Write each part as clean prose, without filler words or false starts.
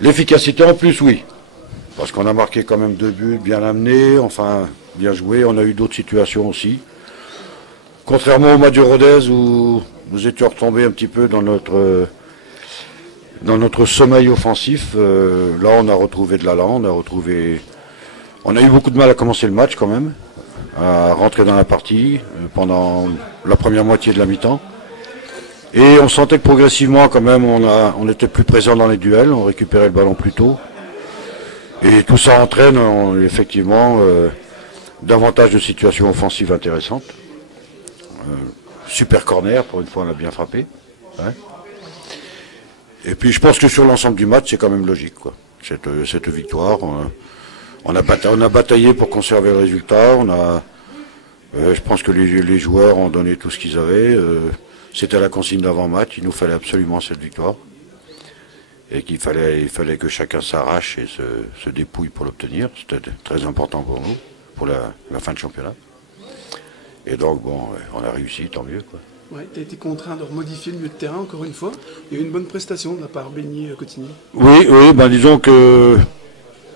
L'efficacité en plus, oui. Parce qu'on a marqué quand même 2 buts, bien amenés, enfin, bien joué. On a eu d'autres situations aussi. Contrairement au match de Rodez où nous étions retombés un petit peu dans notre sommeil offensif, là on a retrouvé de l'allant, on a eu beaucoup de mal à commencer le match quand même, à rentrer dans la partie pendant la première moitié de la mi-temps. Et on sentait que progressivement quand même on était plus présent dans les duels, on récupérait le ballon plus tôt. Et tout ça entraîne effectivement davantage de situations offensives intéressantes. Super corner, pour une fois on a bien frappé. Ouais. Et puis je pense que sur l'ensemble du match c'est quand même logique, quoi. Cette victoire. On a bataillé pour conserver le résultat. Je pense que les joueurs ont donné tout ce qu'ils avaient. C'était la consigne d'avant-match. Il nous fallait absolument cette victoire. Et il fallait que chacun s'arrache et se dépouille pour l'obtenir. C'était très important pour nous, pour la fin de championnat. Et donc, bon, on a réussi, tant mieux, quoi. Ouais, tu as été contraint de remodifier le milieu de terrain, encore une fois. Il y a eu une bonne prestation de la part Beigny-Cotigny. Oui, disons que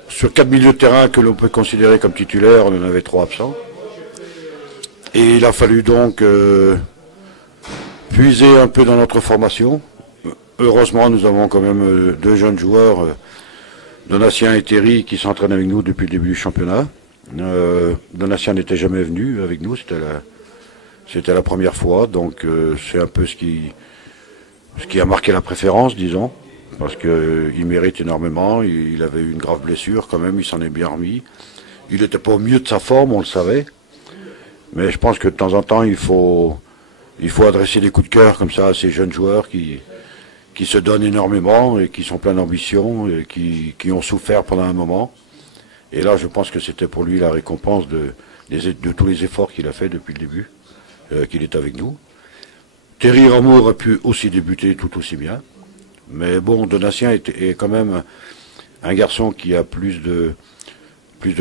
sur 4 milieux de terrain que l'on peut considérer comme titulaires, on en avait 3 absents. Et il a fallu donc puiser un peu dans notre formation. Heureusement, nous avons quand même 2 jeunes joueurs, Donatien et Terry, qui s'entraînent avec nous depuis le début du championnat. Donatien n'était jamais venu avec nous, c'était la première fois, donc c'est un peu ce qui a marqué la préférence, disons, parce qu'il mérite énormément. Il avait eu une grave blessure quand même, il s'en est bien remis. Il n'était pas au mieux de sa forme, on le savait, mais je pense que de temps en temps il faut adresser des coups de cœur comme ça à ces jeunes joueurs qui se donnent énormément et qui sont pleins d'ambition et qui ont souffert pendant un moment. Et là, je pense que c'était pour lui la récompense de tous les efforts qu'il a fait depuis le début, qu'il est avec nous. Terry Rameau aurait pu aussi débuter tout aussi bien. Mais bon, Donatien est quand même un garçon qui a plus de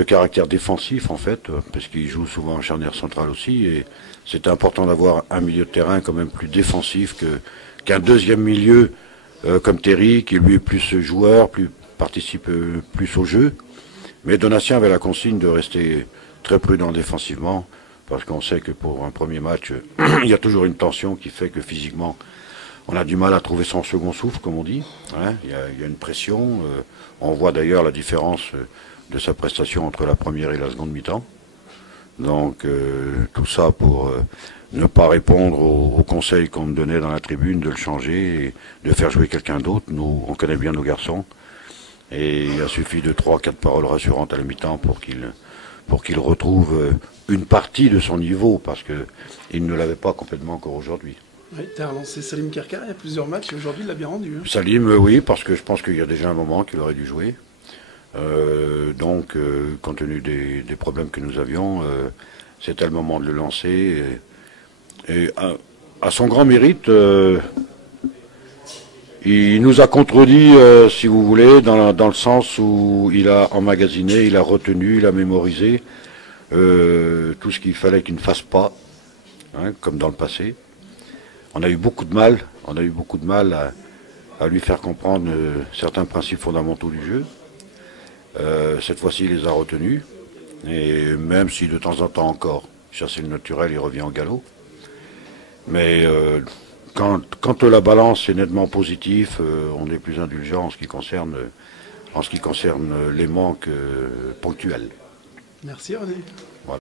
caractère défensif, en fait, parce qu'il joue souvent en charnière centrale aussi. Et c'est important d'avoir un milieu de terrain quand même plus défensif qu'un deuxième milieu comme Terry, qui lui est plus joueur, participe plus au jeu. Mais Donatien avait la consigne de rester très prudent défensivement, parce qu'on sait que pour un premier match, il y a toujours une tension qui fait que physiquement, on a du mal à trouver son second souffle, comme on dit. Hein, il y a une pression. On voit d'ailleurs la différence de sa prestation entre la première et la seconde mi-temps. Donc tout ça pour ne pas répondre aux conseils qu'on me donnait dans la tribune, de le changer et de faire jouer quelqu'un d'autre. Nous, on connaît bien nos garçons. Et il a suffi de 3-4 paroles rassurantes à la mi-temps pour qu'il retrouve une partie de son niveau, parce qu'il ne l'avait pas complètement encore aujourd'hui. Oui, tu as relancé Salim Kerkar il y a plusieurs matchs et aujourd'hui il l'a bien rendu. Hein. Salim, oui, parce que je pense qu'il y a déjà un moment qu'il aurait dû jouer. Donc, compte tenu des problèmes que nous avions, c'était le moment de le lancer. Et à son grand mérite, il nous a contredit, si vous voulez, dans le sens où il a emmagasiné, il a retenu, il a mémorisé tout ce qu'il fallait qu'il ne fasse pas, hein, comme dans le passé. On a eu beaucoup de mal, à lui faire comprendre certains principes fondamentaux du jeu. Cette fois-ci, il les a retenus, et même si de temps en temps encore, chasser le naturel, il revient au galop. Mais quand la balance est nettement positive, on est plus indulgent en ce qui concerne les manques ponctuels. Merci René. Voilà.